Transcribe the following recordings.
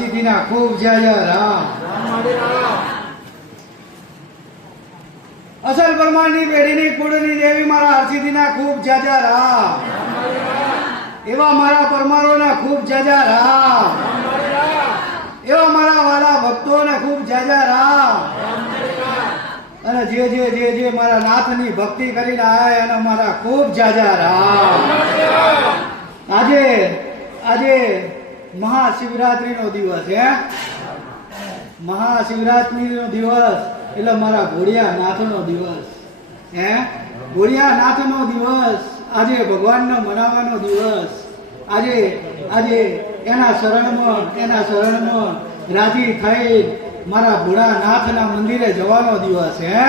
હરસિદ્ધિના ખૂબ જય જય રામ. અસલ બ્રહ્માંડની પેઢીની કુળની દેવી મારા હરસિદ્ધિના ખૂબ જય જય રામ. એવા મારા પરમારોના ખૂબ જય જય રામ. એવા મારા વાલા ભક્તોને ખૂબ જય જય રામ. અને જે જે જે જે મારા નાથની ભક્તિ કરીને આવ્યા એના મારા ખૂબ જય જય રામ આજે આજે મહાશિવરાત્રીનો દિવસ, હે? મહાશિવરાત્રીનો દિવસ એટલે મારા ઘોડિયા નાથનો દિવસ, હે? ઘોડિયા નાથનો દિવસ, આજે ભગવાનનો મનાવવાનો દિવસ. આજે આજે એના શરણમાં એના શરણમાં રાજી થઈ મારા ભોળાનાથના મંદિરે જવાનો દિવસ, હે?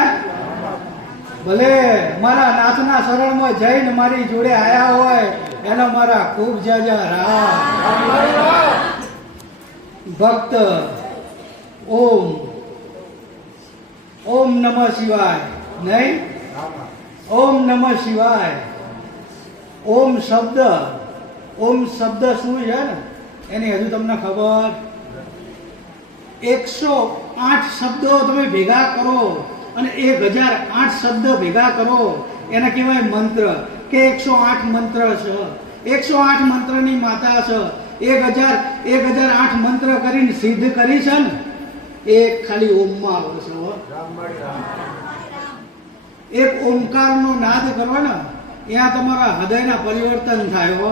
ભલે મારા નાથના શરણમાં જઈને મારી જોડે આયા હોય, એનો મારા ખૂબ જાજા રામ. ભક્ત, ઓમ ઓમ નમઃ શિવાય. નહીં? ઓમ નમઃ શિવાય. ઓમ શબ્દ ઓમ શબ્દ શું છે ને? એની હજુ તમને ખબર? એકસો આઠ શબ્દો તમે ભેગા કરો. અને એક હજાર આઠ શબ્દ ભેગા કરો, એને કહેવાય મંત્ર, કે એકસો આઠ મંત્ર છે, એકસો આઠ મંત્રની માતા છે એક હજાર એક હજાર આઠ મંત્ર કરીને સિદ્ધ કરી છે ને, એ ખાલી ઓમમાં આવે છે. એક ઓમકારનો નાદ કરો ને, ત્યાં તમારા હૃદયના પરિવર્તન થાય હો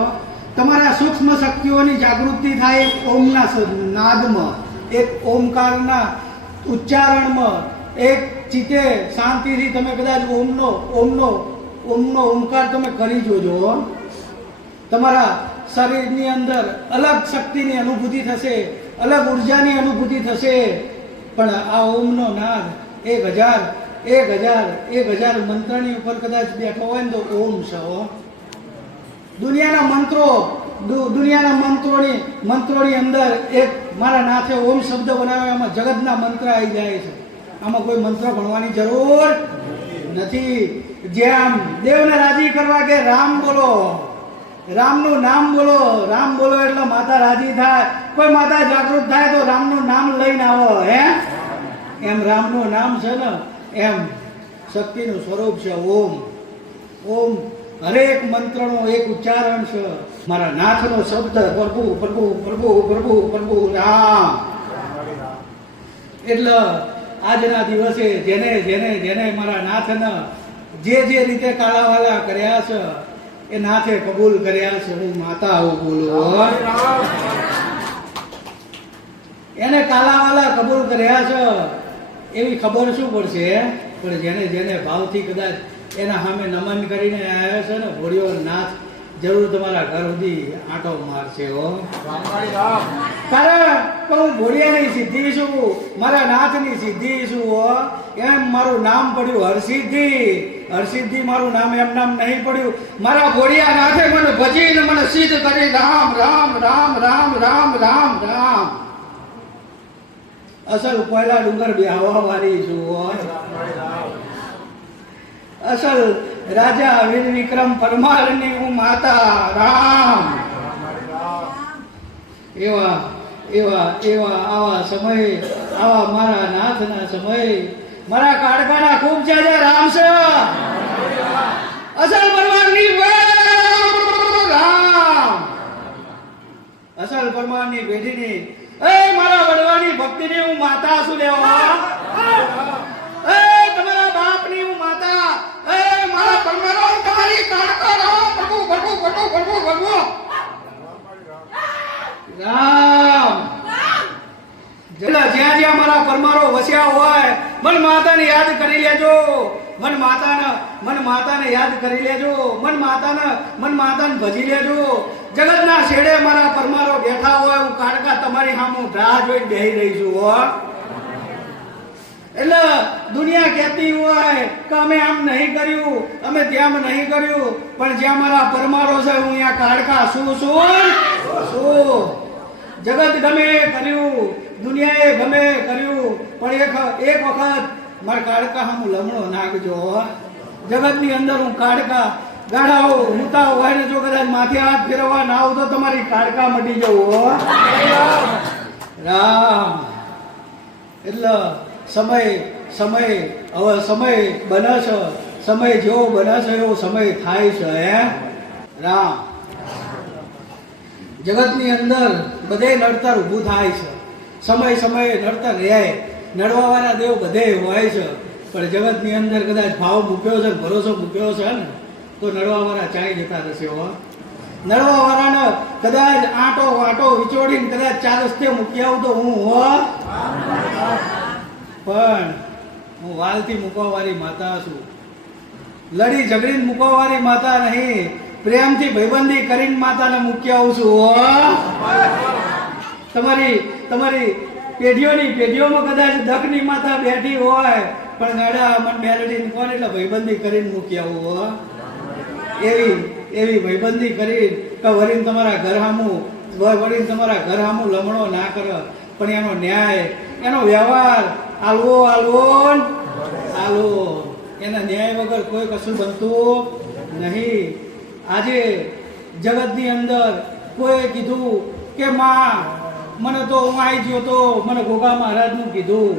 તમારા સૂક્ષ્મ શક્તિઓની જાગૃતિ થાય એક ઓમના નાદમાં, એક ઓમકારના ઉચ્ચારણમાં, એક ચિત્તે શાંતિથી તમે કદાચ ઓમનો ઓમનો ઓમનો ઓમકાર તમે કરી જોજો. તમારા શરીરની અંદર અલગ શક્તિની અનુભૂતિ થશે, અલગ ઉર્જાની અનુભૂતિ થશે. પણ આ ઓમનો નાદ, એક હજાર એક હજાર એક હજાર મંત્રની ઉપર કદાચ બેઠો હોય ને તો ઓમ છે દુનિયાના મંત્રો દુનિયાના મંત્રોની મંત્રોની અંદર એક મારા નાથે ઓમ શબ્દ બનાવવામાં જગતના મંત્ર આવી જાય છે. આમાં કોઈ મંત્ર ભણવાની જરૂર નથી. જેમ દેવને રાજી કરવા કે રામ બોલો, રામનું નામ બોલો, રામ બોલો એટલે માતા રાજી થાય. કોઈ માતા જાગૃત થાય તો રામનું નામ લઈને આવો, હે? એમ રામનું નામ છે ને, એમ શક્તિનું સ્વરૂપ છે, ઓમ. ઓમ હરેક મંત્રનો એક ઉચ્ચારણ છે. મારા નાથનો શબ્દ, પ્રભુ પ્રભુ પ્રભુ પ્રભુ પ્રભુ, રામ. એટલે આજના દિવસે જેને જેને જેને મારા નાથને જે જે રીતે કાળાવાલા કર્યા છે, એ નાથે કબૂલ કર્યા છે. હું માતા આવું બોલું એને કાલાવાલા કબૂલ કર્યા છે, એવી ખબર શું પડશે? પણ જેને જેને ભાવથી કદાચ એના સામે નમન કરીને આવ્યો છે ને ભોળ્યો નાથ જરૂર તમારા ઘર સુધી આંટો મારશે હો. કારણ કે હું ભોળિયાની સિદ્ધિ છું મારા નાથની સિદ્ધિ છું હો. એમ મારું નામ પડ્યું હરસિદ્ધિ. હરસિદ્ધિ મારું નામ એમ નામ નહીં પડ્યું. મારા ભોળિયા નાથે મને ભજીને મને સિદ્ધ કરી રામ રામ રામ રામ રામ રામ રામ. અસલ પહેલા ડુંગર બેહવા વાળી છું હો. અસલ રાજા વીર વિક્રમ પરમારની હું માતા, રામ. એવા એવા એવા, આવા સમય, આવા મારા નાથના સમય, મારા કાળકાના ખૂબ જાજા રામ છે. અસલ પરમારની રામ. અસલ પરમારની પેઢીની એ મારા વડવાની ભક્તિની હું માતા છું લેવા એ તમારા બાપની હું માતા એ મારા પરમારો તમારી કાળકા રહો પ્રભુ પ્રભુ પ્રભુ રામ. જ્યાં જ્યાં મારા પરમારો વસ્યા હોય, મન માતાને યાદ કરી લેજો. મન માતાને મન માતાને યાદ કરી લેજો. મન માતાને મન માતાને ભજી લેજો. જગતના છેડે મારા પરમારો બેઠા હોય, હું કાળકા તમારી સામે રાહ જોઈને બેહી રહી છું, હો. એટલે દુનિયા કહેતી હોય કે અમે આમ નહીં કર્યું, અમે ત્યાં નહીં કર્યું, પણ જ્યાં મારા પરમારો છે, હું અહીંયા કાળકા શું શું શું જગત ગમે કર્યું, દુનિયાએ ગમે કર્યું, પણ એક એક વખત મારા કાળકા હું લમણો નાખજો. જગતની અંદર હું કાળકા ગાડાઓ ઊંતા હોય ને જો કદાચ માથે હાથ ફેરવવા ના આવું તો તમારી કાડકા મટી જવું રામ. એટલે સમય સમય, હવે સમય બને સમય જેવો બને એવો સમય થાય છે, હે? રામ. જગતની અંદર બધે નડતર ઊભું થાય છે. સમય, સમયે નડતર રહે. નડવાવાળા દેવ બધે હોય છે. પણ જગતની અંદર કદાચ ભાવ મૂક્યો છે, ભરોસો મૂક્યો છે, ને? તો નડવાવાળા ચાઈ જતા રહેશે, હો. નડવાવાળાને કદાચ આંટો વાટો વિચોડીને કદાચ ચાર રસ્તે મૂકી આવું તો હું, હો? પણ હું વાલથી મૂકવાવાળી માતા છું. લડી ઝઘડીને મૂકવાવાળી માતા નહીં, પ્રેમથી ભાઈબંધી કરીને માતાને મૂકી આવું છું તમારી તમારી પેઢીઓની પેઢીઓમાં કદાચ દખની માતા બેઠી હોય, પણ ગાડા મન મેલડી કોણ એટલે ભાઈબંધી કરીને મૂકી આવું, હો. એવી એવી ભાઈબંધી કરી કે વરીને તમારા ઘર સામું વરીને તમારા ઘર સામું લમણો ના કરો. પણ એનો ન્યાય, એનો વ્યવહાર આલવો આલવો ન આલવો એના ન્યાય વગર કોઈ કશું બનતું નહીં. આજે જગતની અંદર કોઈ કીધું કે, માં, મને તો હું આવી ગયો તો મને ગોગા મહારાજનું કીધું.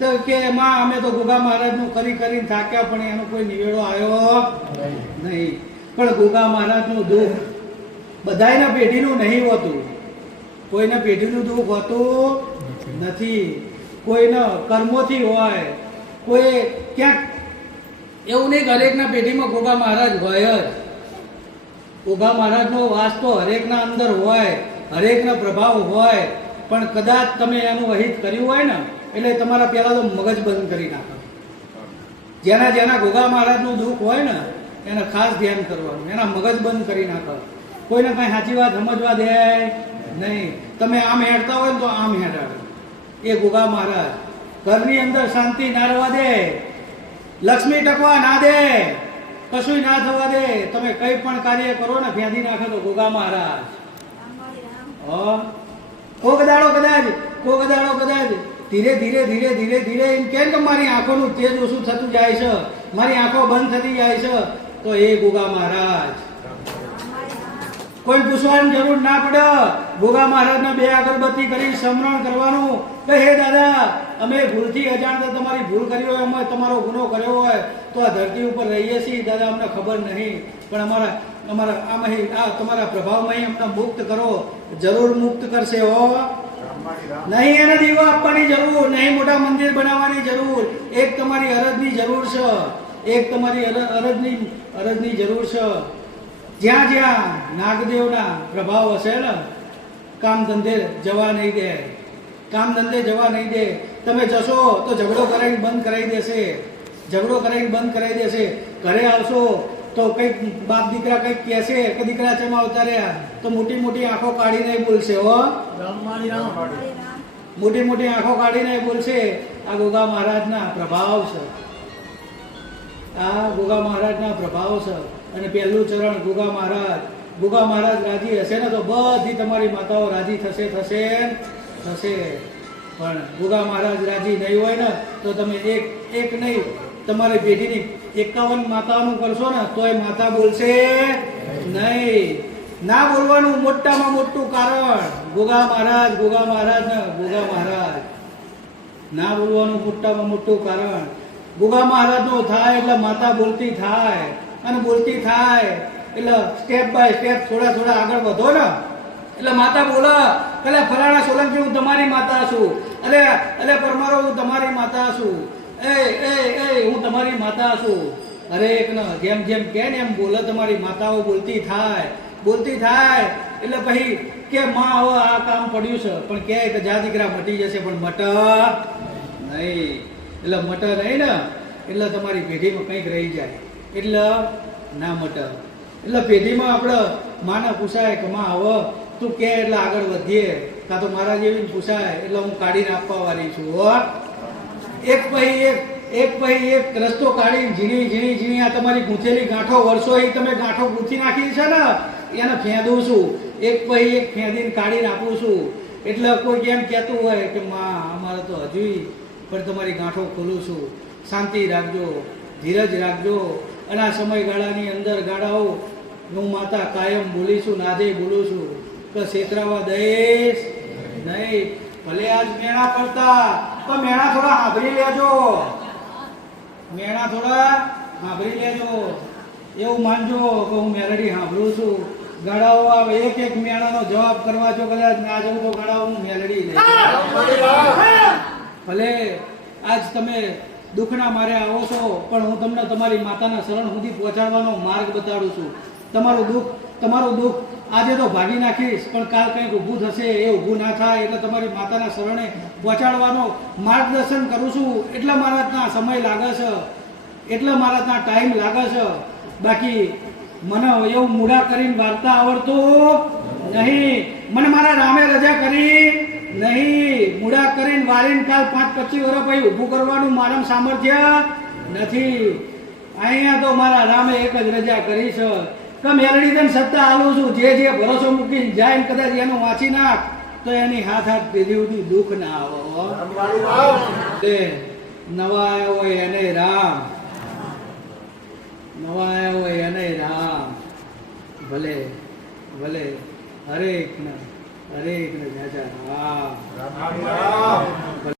તો કે, માં, અમે તો ગોગા મહારાજનું કરી કરીને થાક્યા, પણ એનો કોઈ નિવેડો આવ્યો નહીં. પણ ગોગા મહારાજનું દુઃખ બધાયના પેઢીનું નહીં હોતું. કોઈના પેઢીનું દુઃખ હોતું નથી. કોઈના કર્મોથી હોય, કોઈ ક્યાંક એવું નહીં કે હરેકના પેઢીમાં ગોગા મહારાજ હોય જ. ગોગા મહારાજનો વાસ તો હરેકના અંદર હોય, હરેકનો પ્રભાવ હોય, પણ કદાચ તમે એનું અહિત કર્યું હોય ને, એટલે તમારા પહેલાં તો મગજ બંધ કરી નાખો. જેના જેના ગોગા મહારાજનું દુઃખ હોય ને, એને ખાસ ધ્યાન કરવાનું, એના મગજ બંધ કરી નાખો. કોઈને કાંઈ સાચી વાત સમજવા દે નહીં. તમે આમ હેડતા હોય ને તો આમ હેડાડો. એ ગુગા મહારાજ. ઘરની અંદર શાંતિ ના રહેવા દે. લક્ષ્મી ટકવા ના દે. કશું ના થવા દે. તમે કઈ પણ કાર્ય કરો ને ફેંદી નાખે તો ગોગા મહારાજ. કોક દાડો કદાચ, કોક દાડો કદાચ. ધીરે ધીરે ધીરે ધીરે ધીરે એમ કેમ કે મારી આંખોનું તેજ ઓછું થતું જાય છે? મારી આંખો બંધ થતી જાય છે? તો એ ગોગા મહારાજ. કોઈ પૂછવાની જરૂર ના પડે. ભોગા મહારાજના બે અગરબત્તી કરી સમરણ કરવાનું. કે હે દાદા, અમે ભૂલથી અજાણતા તમારી ભૂલ કરી હોય, અમે તમારો ગુનો કર્યો હોય, તો આ ધરતી ઉપર રહીએ છીએ. દાદા, અમને ખબર નહીં. પણ અમારા અમારા, આમાં આ તમારા પ્રભાવમાં અમને મુક્ત કરો. જરૂર મુક્ત કરશે હો. નહીં, એને દીવો આપવાની જરૂર. નહીં, મોટા મંદિર બનાવવાની જરૂર. એક તમારી અરજની જરૂર છે. એક તમારી અર- અરજની અરજની જરૂર છે. જ્યાં જ્યાં નાગદેવના પ્રભાવ હશે ને કામ ધંધે જવા નહીં દે. કામ ધંધે જવા નહીં દે. તમે જશો તો ઝઘડો કરાવી બંધ કરાવી દેશે. ઝઘડો કરાવી બંધ કરાવી દેશે. ઘરે આવશો તો કંઈક બાપ દીકરા કંઈક કહેશે કે દીકરા ચેમાં આવતા રહ્યા તો મોટી મોટી આંખો કાઢીને બોલશે હો. મોટી મોટી આંખો કાઢીને બોલશે આ ગોગા મહારાજના પ્રભાવ છે. આ ગોગા મહારાજના પ્રભાવ છે. અને પહેલું ચરણ ગુગા મહારાજ. ગુગા મહારાજ રાજી હશે ને તો બધી તમારી માતાઓ રાજી થશે થશે થશે. પણ ગુગા મહારાજ રાજી નહીં હોય ને તો તમે એક એક નહીં, તમારી પેઢીની એકાવન માતાઓનું કરશો ને તોય માતા બોલશે નહીં. ના બોલવાનું મોટામાં મોટું કારણ. ગોગા મહારાજ ગોગા મહારાજ ને ગોગા મહારાજ. ના બોલવાનું મોટામાં મોટું કારણ. ગોગા મહારાજનું થાય એટલે માતા બોલતી થાય. અને બોલતી થાય. એટલે સ્ટેપ બાય સ્ટેપ થોડા થોડા આગળ વધો ને. એટલે માતા બોલો એટલે ફલાણા સોલંકી, હું તમારી માતા છું. અરે અરે પરમારો, હું તમારી માતા છું. એ એ એ, હું તમારી માતા છું. ને જેમ જેમ કે ને એમ બોલે, તમારી માતાઓ બોલતી થાય. બોલતી થાય. એટલે પછી કે, માં, હવે આ કામ પડ્યું છે. પણ કે કે, જા દીકરા, મટી જશે, પણ મટ નહીં. એટલે મટ નહીં ને. એટલે તમારી પેઢીમાં કંઈક રહી જાય. એટલે ના મટ એટલે પેઢીમાં આપણે માને પૂછાય કે માં હવે તું કે એટલે આગળ વધીએ. કાં તો મારા જેવી પૂછાય, એટલે હું કાઢીને આપવા વાળી છું, હો. એક પછી એક એક પછી એક રસ્તો કાઢી ઝીણી ઝીણી ઝીણી આ તમારી ગૂંથેલી ગાંઠો વર્ષો એ તમે ગાંઠો ગૂંથી નાખી છે ને, એને ફેંદું છું. એક પછી એક ફેંદીને કાઢીને આપું છું. એટલે કોઈ કેમ કહેતું હોય કે, માં, અમારે તો હજુય પણ તમારી ગાંઠો ખોલું છું. શાંતિ રાખજો. ધીરજ રાખજો. અને આ સમયગાળાની અંદર ગાળાઓ હું માતા કાયમ બોલીશું નાદે બોલું છું કે છેતરાવા દઈશ નહીં. ભલે આજ મેળા કરતા તો મેળા થોડા સાંભળી લેજો. મેણા થોડા સાંભળી લેજો. એવું માનજો કે હું મેલડી સાંભળું છું. ગાળાઓ આવે એક એક મેળાનો જવાબ કરવા જો કદાચ ના જવું તો ગાળાઓ હું મેલડી ભલે આજ તમે દુઃખના મારે આવો છો, પણ હું તમને તમારી માતાના શરણ સુધી પહોંચાડવાનો માર્ગ બતાડું છું. તમારું દુઃખ તમારું દુઃખ આજે તો ભાગી નાખીશ, પણ કાલ કંઈક ઊભું થશે, એ ઊભું ના થાય એટલે તમારી માતાના શરણે પહોંચાડવાનો માર્ગદર્શન કરું છું. એટલા મારા ત્યાં સમય લાગે છે, એટલા મારા ત્યાં ટાઈમ લાગે છે. બાકી મને એવું મૂડા કરીને વાર્તા આવડતું નહીં. મને મારા રામે રજા કરી નહીં મૂડા કરીને વારીને કાલ પાંચ પચીસ વર્ષ પછી ઊભું કરવાનું મારા સામર્થ્ય નથી. અહીંયા તો મારા રામે એક જ રજા કરી છે. કે મેલડી તેમ સત્તા આલું છું, જે જે ભરોસો મૂકીને જાય ને કદાચ એનો વાંચી નાખ, તો એની હાથ હાથ પેઢી સુધી દુઃખ ના આવે નવા આવ્યો હોય એને રામ. નવા આવ્યો હોય એને રામ. ભલે ભલે હરે ને હરેક ને જાજા રામ રામ.